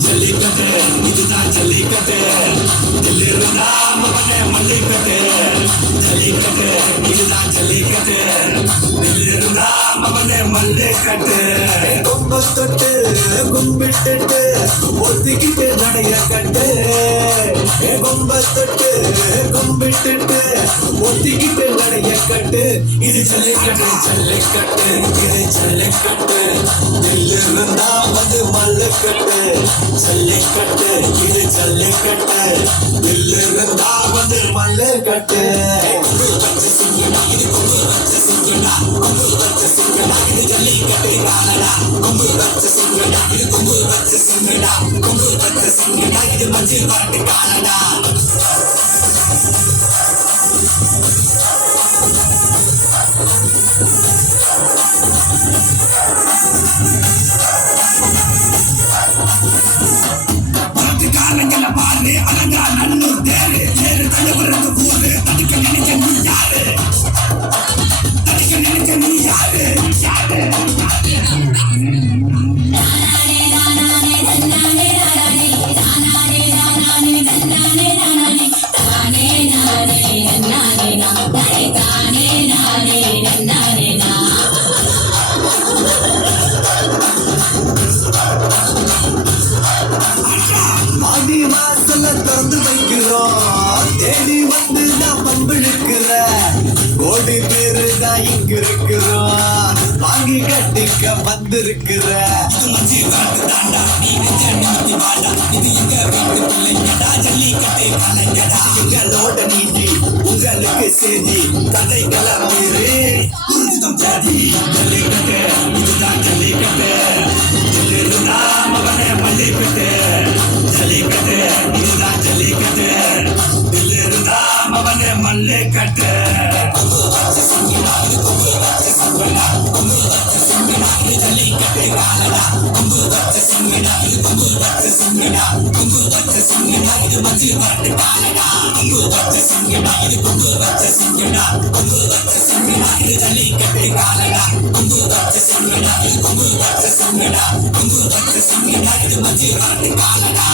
ஜல்லிக்கட்டு இதுதான் ஜல்லிக்கட்டு தில்லிருந்தா மகனே மல்லிக்கட்டு ஜல்லிக்கட்டு இதுதான் ஜல்லிக்கட்டு தில்லிருந்தா மகனே மல்லிக்கட்டு கொம்ப தொட்டு கும்பிட்டுட்டு ஒத்திக்கிட்டு நடைய கட்டு கொம்ப தொட்டு கும்பிட்டுட்டு ஒத்திக்கிட்டு நடைய கட்டு இது ஜல்லிக்கட்டு ஜல்லிக்கட்டு இது ஜல்லிக்கட்டு தில்லிருந்தா வந்து மல்லிக்கட்டு ஜல்லிக்கட்டு இது ஜல்லிக்கட்டு தில்லிருந்தா வந்து மல்லிக்கட்டு இது கொம்பு வச்ச சிங்கடா கொம்பு வச்ச சிங்கடா இது ஜல்லிக்கட்டு காலடா கொம்பு வச்ச சிங்கடா இது கொம்பு வச்ச சிங்கடா கொம்பு வச்ச சிங்கடா இது மஞ்சள் வரட்டு காலடா காரணங்கள பாரு அழகா நல்லூர் தேரு தேரு தலைவருக்கு ஊரு தடுக்க நினைச்ச நீ யாரு தடுக்க நினைச்ச நீ யாரு யாரு ஆடி வாசல திறந்து வைக்கிறோம் தேடி வந்து நான் பம்பிழுக்கிற கோடி பேரு தான் இங்க இருக்கிறோம் வாங்கி கட்டிக்க வந்திருக்கிற எங்களோட நீதி உங்களுக்கு செய்தி கதைகளை மீறி புரிஞ்சுதம் ஜாதி ஜல்லிக்கட்டு இதுதான் ஜல்லிக்கட்டு ஜல்லிருந்தா மகனே மல்லிக்கட்டு ஜல்லிக்கட்டு இதுதான் ஜல்லிக்கட்டு தில்லிருந்தா மகனே மல்லிக்கட்டு ஜல்லிக்கட்டு காலடா கொம்பு வச்ச சிங்கடா இது கொம்பு வச்ச சிங்கடா கொம்பு வச்ச சிங்கடா இது மஞ்சள் வரட்டு காலடா கொம்பு வச்ச சிங்கடா இது கொம்பு வச்ச சிங்கடா கொம்பு வச்ச சிங்கடா இது ஜல்லிக்கட்டு காலடா கொம்பு வச்ச சிங்கடா இது கொம்பு வச்ச சிங்கடா கொம்பு வச்ச சிங்கடா இது மஞ்சள் வரட்டு காலடா